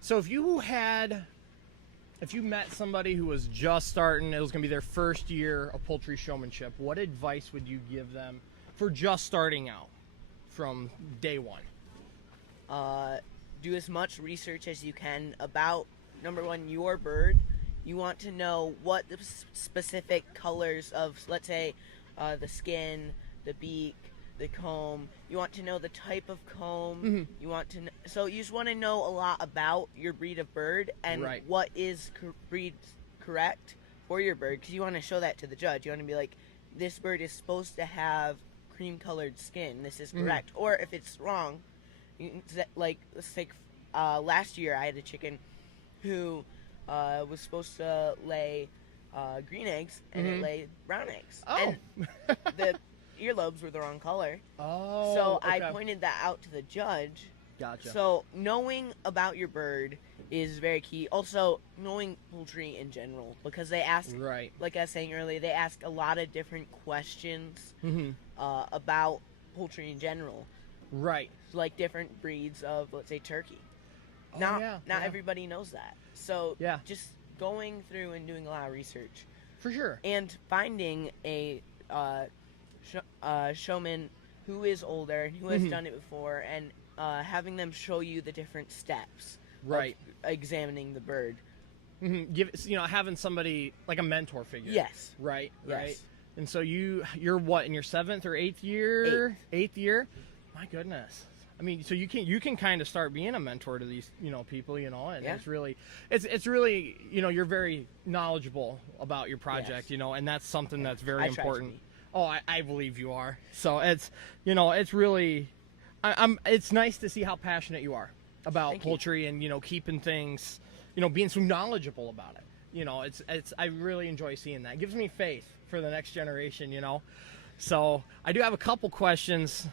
So if you met somebody who was just starting, it was going to be their first year of poultry showmanship, what advice would you give them for just starting out from day one? Do as much research as you can about, number one, your bird. You want to know what the specific colors of, let's say, the skin, the beak, the comb. You want to know the type of comb. You want to so you just want to know a lot about your breed of bird and Right. what is breed correct for your bird, because you want to show that to the judge. You want to be like, this bird is supposed to have cream colored skin. This is correct. Or if it's wrong, like, let's take last year I had a chicken who was supposed to lay green eggs, and it laid brown eggs. Oh. And the earlobes were the wrong color. Oh, So I okay. pointed that out to the judge. Gotcha. So knowing about your bird is very key. Also, knowing poultry in general, because they ask, Right. like I was saying earlier, they ask a lot of different questions Mm-hmm. about poultry in general, Right. like different breeds of, let's say, turkey. Oh, Not yeah, not yeah. everybody knows that. So Yeah. just going through and doing a lot of research For sure. and finding a showman who is older and who has Mhm. done it before, and having them show you the different steps Right. of examining the bird. Having somebody like a mentor figure. Yes. Right. Right. Yes. And so you're what, in your 7th or 8th year? Eighth year. My goodness. I mean, so you can kind of start being a mentor to these people, and Yeah. it's really you're very knowledgeable about your project, Yes. and that's something that's very I try to important. be. Oh, I believe you are. So it's really, it's nice to see how passionate you are about Thank you. poultry and keeping things, being so knowledgeable about it. I really enjoy seeing that. It gives me faith for the next generation. So I do have a couple questions,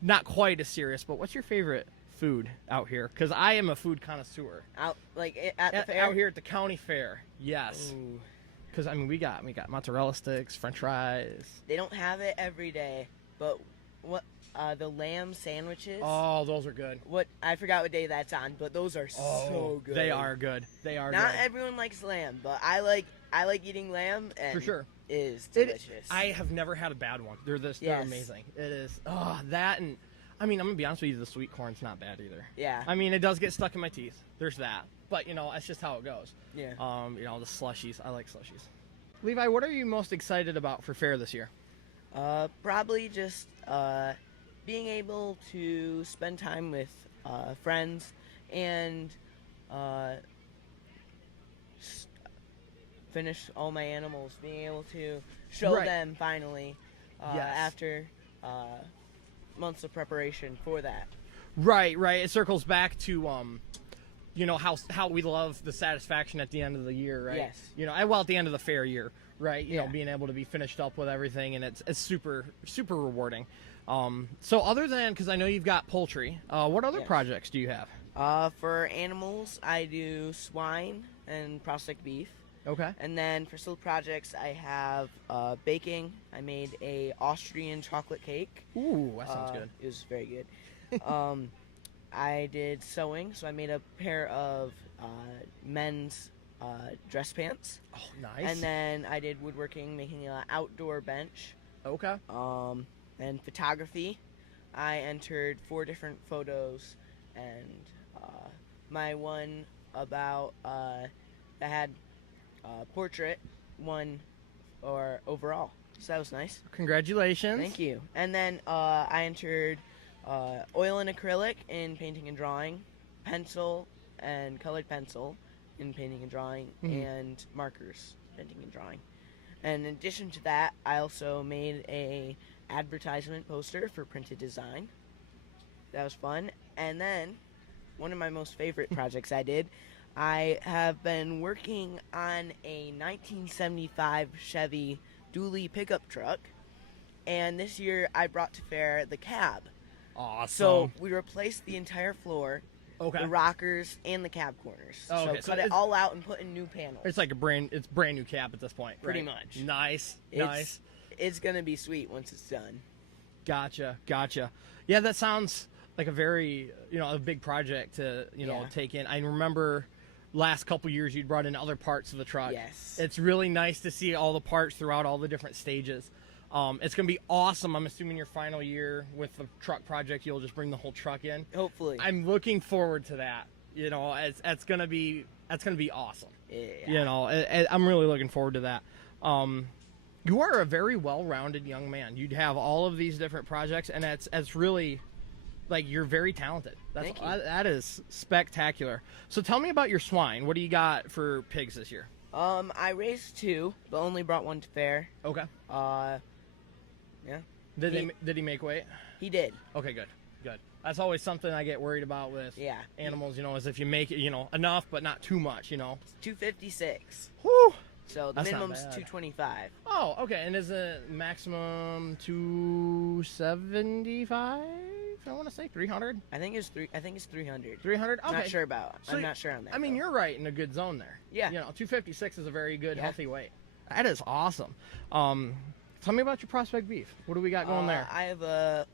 not quite as serious, but what's your favorite food out here? Because I am a food connoisseur. Out at the fair. Out here at the county fair, yes. Ooh. Because we got mozzarella sticks, French fries. They don't have it every day, but what the lamb sandwiches? Oh, those are good. What, I forgot what day that's on, but those are so good. They are good. They are Not good. everyone likes lamb, but I like eating lamb, and For sure. it is It- delicious. I have never had a bad one. They're Yes. amazing. It is. Oh, that, and I'm gonna be honest with you, the sweet corn's not bad either. Yeah. It does get stuck in my teeth. There's that. But that's just how it goes. Yeah. The slushies. I like slushies. Levi, what are you most excited about for fair this year? Probably just being able to spend time with friends and finish all my animals. Being able to show Right. them finally Yes. after months of preparation for that. Right. It circles back to how we love the satisfaction at the end of the year, right? Yes. At the end of the fair year, right? Yeah. Being able to be finished up with everything, and it's super super rewarding. So other than, because I know you've got poultry, what other Yes. projects do you have? For animals, I do swine and prosthetic beef. Okay. And then for still projects, I have baking. I made a Austrian chocolate cake. Ooh, that sounds good. It was very good. I did sewing, so I made a pair of men's dress pants. Oh, nice. And then I did woodworking, making an outdoor bench. Okay. And photography, I entered 4 different photos, and my one about that had portrait won or overall, so that was nice. Congratulations. Thank you. And then I entered oil and acrylic in painting and drawing, pencil and colored pencil in painting and drawing, and markers painting and drawing. And in addition to that, I also made a advertisement poster for printed design. That was fun. And then one of my most favorite projects I have been working on a 1975 Chevy dually pickup truck, and this year I brought to fair the cab. Awesome. So we replaced the entire floor, okay. the rockers, and the cab corners. Oh, okay. So So cut it it's- all out and put in new panels. It's like it's brand new cab at this point. Pretty right? much. Nice. It's- Nice. It's gonna be sweet once it's done. Gotcha. Yeah, that sounds like a very, a big project to, Yeah. take in. I remember last couple years you'd brought in other parts of the truck. Yes. It's really nice to see all the parts throughout all the different stages. It's going to be awesome. I'm assuming your final year with the truck project, you'll just bring the whole truck in. Hopefully. I'm looking forward to that. That's going to be awesome. Yeah. I'm really looking forward to that. You are a very well-rounded young man. You'd have all of these different projects, and it's really, like, you're very talented. Thank you. That is spectacular. So tell me about your swine. What do you got for pigs this year? I raced 2, but only brought 1 to fair. Okay. Yeah. Did he make weight? He did. Okay, good. That's always something I get worried about with Yeah. animals, is if you make it, enough, but not too much, It's 256. Whew. So the That's not minimum's bad. 225. Oh, okay. And is it maximum 275? I want to say 300. I think it's 300. 300. Okay. Not sure about. So I'm not sure on that. I mean, though. you're right in a good zone there. Yeah. 256 is a very good, Yeah. healthy weight. That is awesome. Tell me about your prospect beef. What do we got going there? I have a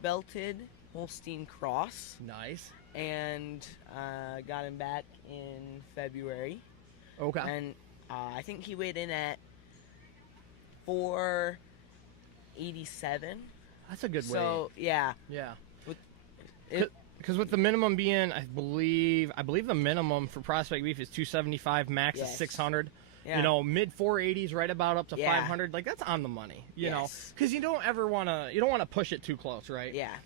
belted Holstein cross, Nice. and got him back in February, Okay. and I think he weighed in at 487. That's a good weight. So yeah, Yeah. it, Because with the minimum being, I believe the minimum for prospect beef is 275, max is Yes. 600. yeah. Mid 480s, right about up to Yeah. 500. Like, that's on the money. Yes. Because you don't want to push it too close, right? Yeah.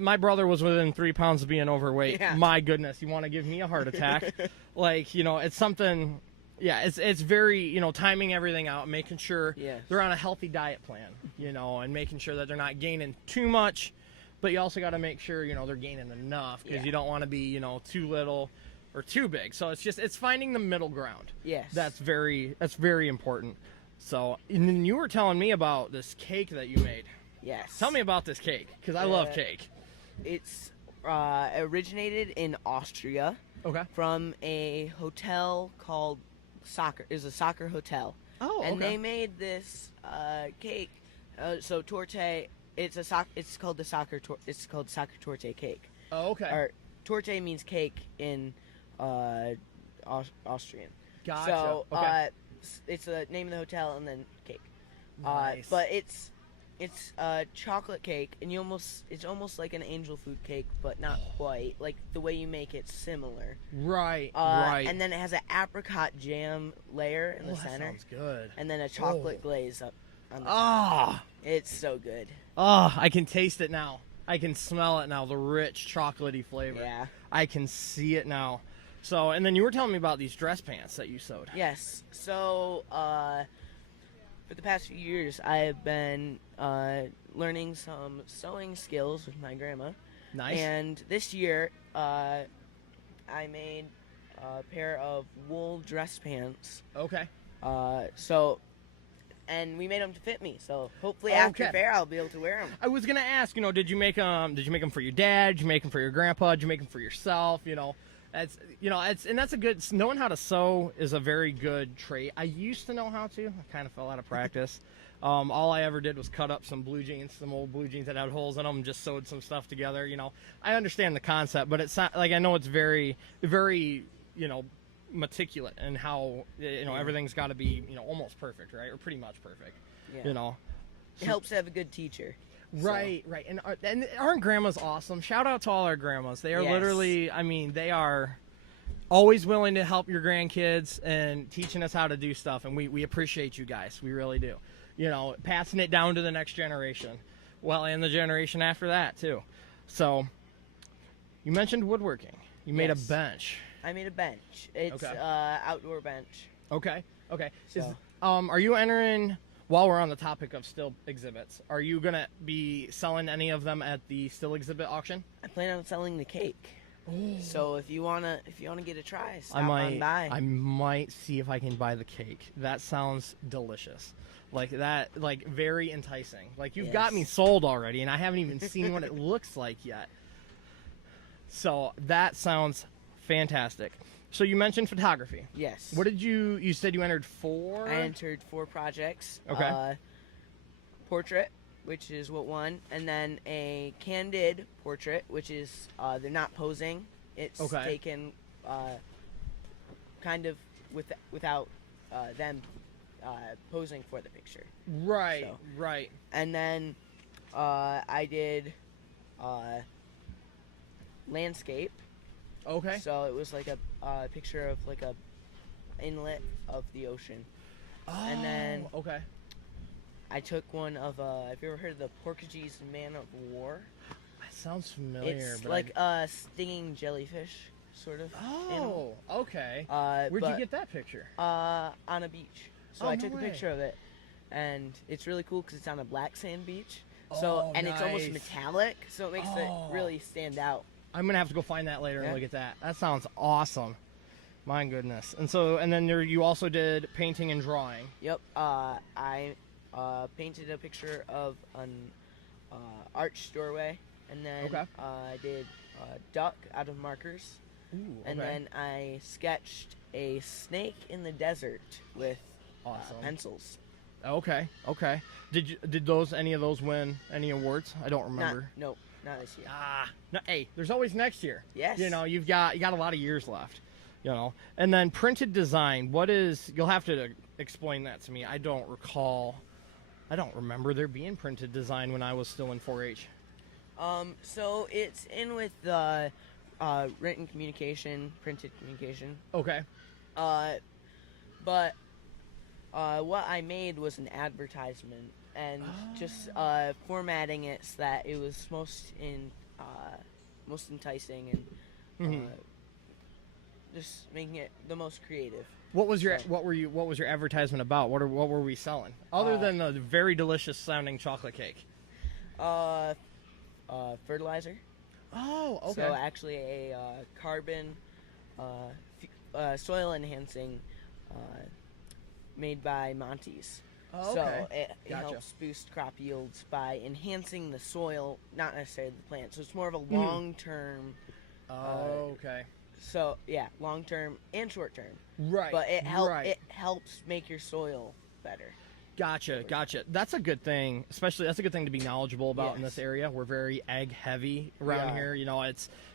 My brother was within 3 pounds of being overweight. Yeah. My goodness, you want to give me a heart attack? It's something. Yeah, it's very, timing everything out, making sure Yes. they're on a healthy diet plan, and making sure that they're not gaining too much, but you also got to make sure, they're gaining enough, because Yeah. you don't want to be, too little or too big. So it's finding the middle ground. Yes. That's very important. So, and then you were telling me about this cake that you made. Yes. Tell me about this cake, because I love Uh, cake. It's originated in Austria Okay. from a hotel called Soccer. Is a soccer hotel. Oh, And okay. they made this cake. So torte, it's called it's called soccer torte cake. Oh, okay. Or torte means cake in Austrian. Gotcha. So Okay. it's the name of the hotel and then cake. Nice. But it's chocolate cake, and it's almost like an angel food cake, but not quite. Like the way you make it, similar. Right. Right. And then it has an apricot jam layer in the that center, sounds good. and then a chocolate glaze up on the top. Ah. It's so good. Oh, I can taste it now. I can smell it now, the rich chocolatey flavor. Yeah. I can see it now. So, and then you were telling me about these dress pants that you sewed. Yes. So, for the past few years, I have been learning some sewing skills with my grandma. Nice. And this year, I made a pair of wool dress pants. Okay. And we made them to fit me. So hopefully after Okay. fair, I'll be able to wear them. I was gonna ask, did you make them? Did you make them for your dad? Did you make them for your grandpa? Did you make them for yourself? That's a good. Knowing how to sew is a very good trait. I used to know how to. I kind of fell out of practice. All I ever did was cut up some blue jeans, some old blue jeans that had holes in them, and just sewed some stuff together. I understand the concept, but it's not like I know it's very, very, meticulous and how everything's got to be almost perfect, right, or pretty much perfect. Yeah. It helps to have a good teacher. Right. And aren't grandmas awesome? Shout out to all our grandmas. They are Yes. literally, they are always willing to help your grandkids and teaching us how to do stuff, and we appreciate you guys. We really do. Passing it down to the next generation. Well, and the generation after that, too. So, you mentioned woodworking. You made a Yes. bench. I made a bench. It's Okay. outdoor bench. Okay. So- Are you entering, while we're on the topic of still exhibits, are you going to be selling any of them at the still exhibit auction? I plan on selling the cake. So if you wanna get a try, stop I on by. might see if I can buy the cake. That sounds delicious. Like that, like very enticing. Like you've got me Yes. sold already, and I haven't even seen what it looks like yet. So that sounds fantastic. So you mentioned photography. Yes. What did you said you entered 4? I entered 4 projects. Okay. Portrait, which is what won, and then a candid portrait, which is they're not posing. It's Okay. taken kind of without them posing for the picture. Right, So. right. And then I did landscape. Okay. So it was like a picture of like a inlet of the ocean. and then- Oh, okay. I took one of have you ever heard of the Portuguese Man of War? That sounds familiar. It's but like a stinging jellyfish, sort of. animal. okay. Uh, Where'd but, you get that picture? on a beach. So Oh, I no took a way. picture of it, and it's really cool because it's on a black sand beach. Oh, So and it's almost nice. metallic, so it makes Oh. it really stand out. I'm gonna have to go find that later and Yeah. look at that. That sounds awesome. My goodness. And so, and then you also did painting and drawing. Yep. I painted a picture of an arched doorway, and then Okay. I did a duck out of markers, Ooh, and then I sketched a snake in the desert with Awesome. pencils. Okay. Did any of those win any awards? I don't remember. Nope, not this year. No, hey, there's always next year. Yes. You know, you got a lot of years left. You know, and then printed design. What is? You'll have to explain that to me. I don't recall. I don't remember there being printed design when I was still in 4-H. So it's in with the written communication, printed communication. Okay. But what I made was an advertisement, and just formatting it so that it was most enticing, and Mhm. just making it the most creative. What was your So- what was your advertisement about? What were we selling other than the very delicious sounding chocolate cake? Fertilizer. Oh, okay. So actually, a carbon soil enhancing made by Monty's. Oh, So okay. it Gotcha. helps boost crop yields by enhancing the soil, not necessarily the plant. So it's more of a Hmm. long-term. Okay. So yeah, long-term and short-term. Right. But it Right. helps make your soil better. Gotcha. That's a good thing. Especially that's a good thing to be knowledgeable about in Yes. this area. We're very egg heavy around are. here. You know,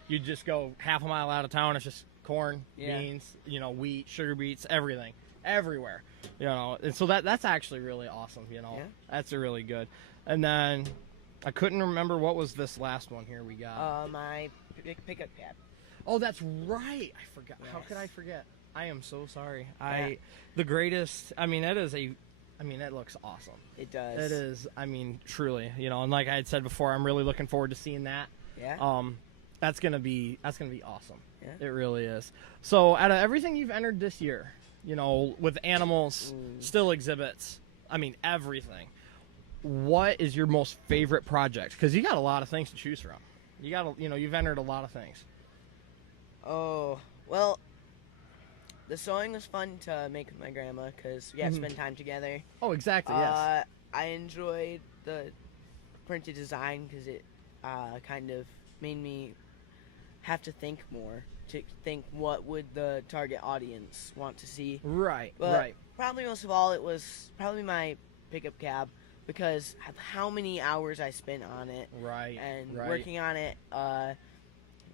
you just go half a mile out of town. It's just corn, Yeah. beans, wheat, sugar beets, everything, everywhere. And so that's actually really awesome. Yeah. That's really good. And then I couldn't remember what was this last one here we got. My pickup cab. Oh, that's right. I forgot. How could I Yes. forget? I am so sorry. Yeah. The greatest. I mean, it looks awesome. It does. It is. I mean, truly. And like I had said before, I'm really looking forward to seeing that. Yeah. That's gonna be awesome. Yeah. It really is. So, out of everything you've entered this year, with animals, still exhibits. I mean, everything. What is your most favorite project? Because you got a lot of things to choose from. You've entered a lot of things. Oh, well, the sewing was fun to make with my grandma because we got to Mhm. spend time together. Oh, exactly. Yes. I enjoyed the printed design because it kind of made me have to think more, to think what would the target audience want to see. Right. But right. probably most of all, it was probably my pickup cab because of how many hours I spent on it. Right. And right. working on it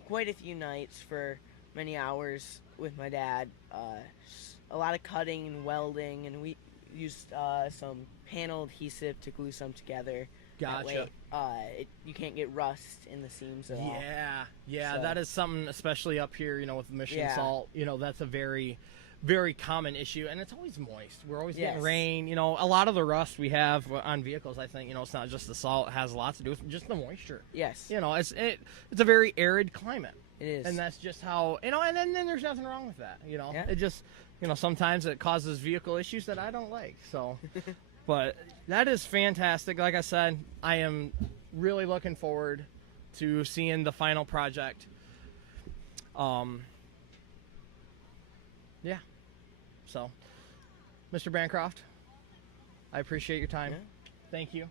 quite a few nights for many hours with my dad. A lot of cutting and welding, and we used some panel adhesive to glue some together. That Gotcha. way, you can't get rust in the seams at all. Yeah, So- that is something, especially up here, with Michigan Yeah. salt. That's a very, very common issue, and it's always moist. We're always getting Yes. rain. A lot of the rust we have on vehicles, I think, it's not just the salt; it has lots to do with just the moisture. Yes, It's a very arid climate, it is. and that's just how and then there's nothing wrong with that. Yeah. It just sometimes it causes vehicle issues that I don't like. So. But that is fantastic. Like I said, I am really looking forward to seeing the final project. Yeah. So, Mr. Bancroft, I appreciate your time. Yeah. Thank you.